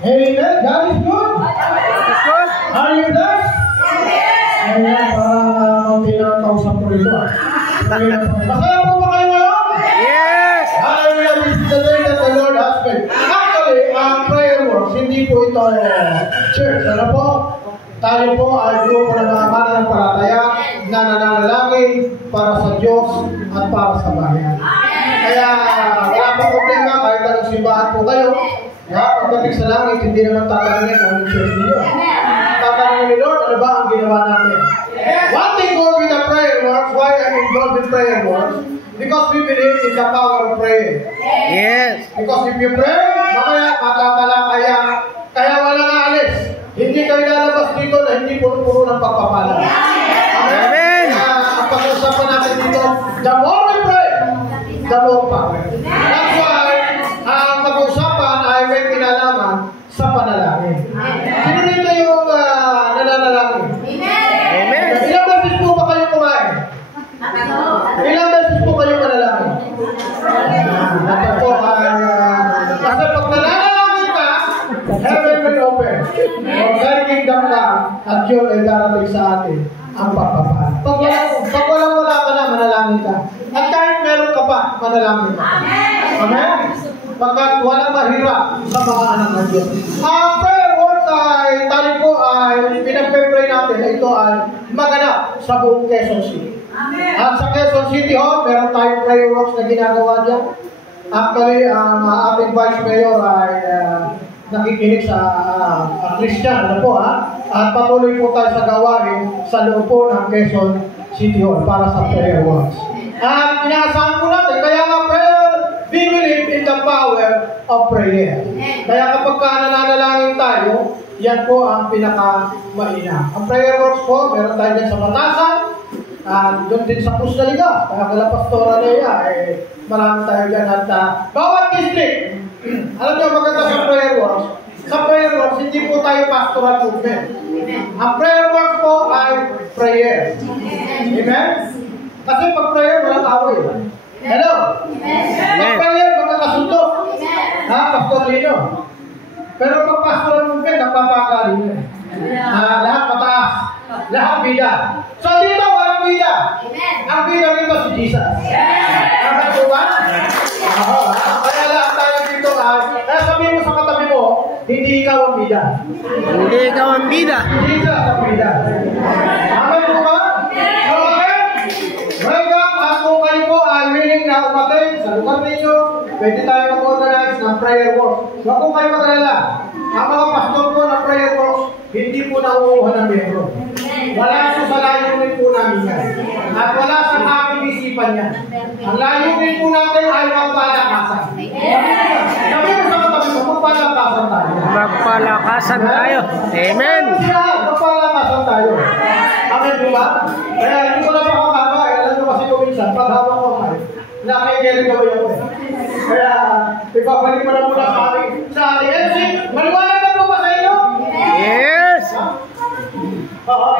Amen. God is good. Are you blessed? Ayan, parang tinatausap ko rito. Masaya po ba kayo ngayon? Yes! Hallelujah, this is the day that the Lord has made. Actually, ang prayer works, hindi po ito church. Ano po? Tayo po ay grupo ng mga mananampalataya na nananalangin para sa Diyos at para sa bayan. Kaya wala po problema kahit anong simbahan po kayo. Pagdating sa langit, hindi naman tatanungin ang church niyo. Tatanungin ni Lord, ano ba ang ginawa natin? One thing more with the prayer works, why I'm involved in prayer works, because we believe in the power of prayer. Yes! Because if you pray, mamaya makatalakaya, kaya walang aalis. Hindi kayo lalabas dito na hindi puro-puro ng pagpapala. Amen! Ang pag-usapan natin dito, the more we pray, the more power. That's why, ang pag-usapan ay may kinalaman sa panalangin. Sino dito yung nananalangin? Amen! Ilang beses po ba kayo kumain? Ilang beses po kayo manalangin? Dapat po, kasi pag nananalangin ka, heaven will open. Kaya kingdom ka, at yun ay darating sa atin ang pagpapahal. Pag wala ka na, manalangin ka. At kahit meron ka pa, manalangin ka. Amen? Pagkat walang mahirap sa mga anak ng Diyos. Ang prayer works ay, tayo po ay, pinagpe-pray natin na ito ay maganap sa buong Quezon City. At sa Quezon City Hall, meron tayong prayer works na ginagawa dyan. Actually, ang ating Vice Mayor ay nakikinig sa Christian, ano po ha? At patuloy po tayo sa gawain sa loob po ng Quezon City Hall para sa prayer works. At inaasahan po natin, kaya nga prayer, we believe in the power of prayer. Kaya kapag nananalangin tayo, yan po ang pinaka-mainam. Ang prayer works po, meron tayo dyan sa Batasan, at doon din sa Pusdaliga, kaya kala Pastora Lea, marami tayo dyan at bawat district. Alam niyo, maganda sa prayer works. Sa prayer works, hindi po tayo pastoral movement. Ang prayer works po ay prayer. Amen? Kasi pag prayer, walang away. Hello? Pag prayer, magkakasundo. Pastor Lino. Pero pag pastoral movement, nagpapakali niya. Lahat mataas. Lahat bida. So dito, walang bida. Ang bida dito si Jesus. Amen po ba? Kaya lahat tayo dito kaya sabihin mo sa katabi mo, hindi ikaw ang bida. Hindi ikaw ang bida. Jesus ang bida. Amen po ba? So amen? Welcome. At kung kayo po ay willing na umatay sa lugar ninyo, pwede tayo mag-organize ng prayer works. Huwag po kayo mag-alala. Ang mga pastor po ng prayer works, hindi po nauuhan ng membro. Wala sa layunin po namin yan. At wala sa aming isipan yan. Ang layunin po natin ay magpalakasan. Sabi mo sa katabi mo, magpalakasan tayo. Magpalakasan tayo. Amen! Magpalakasan tayo. Amen po ba? Kaya hindi ko na makakaba. Alam nyo kasi kuminsan, pag hawak ko kayo, nakikiri ko yun. Kaya, ipapalik mo na muna sa ating MC. Maliwanag na po ba sa inyo? Yes! Oo.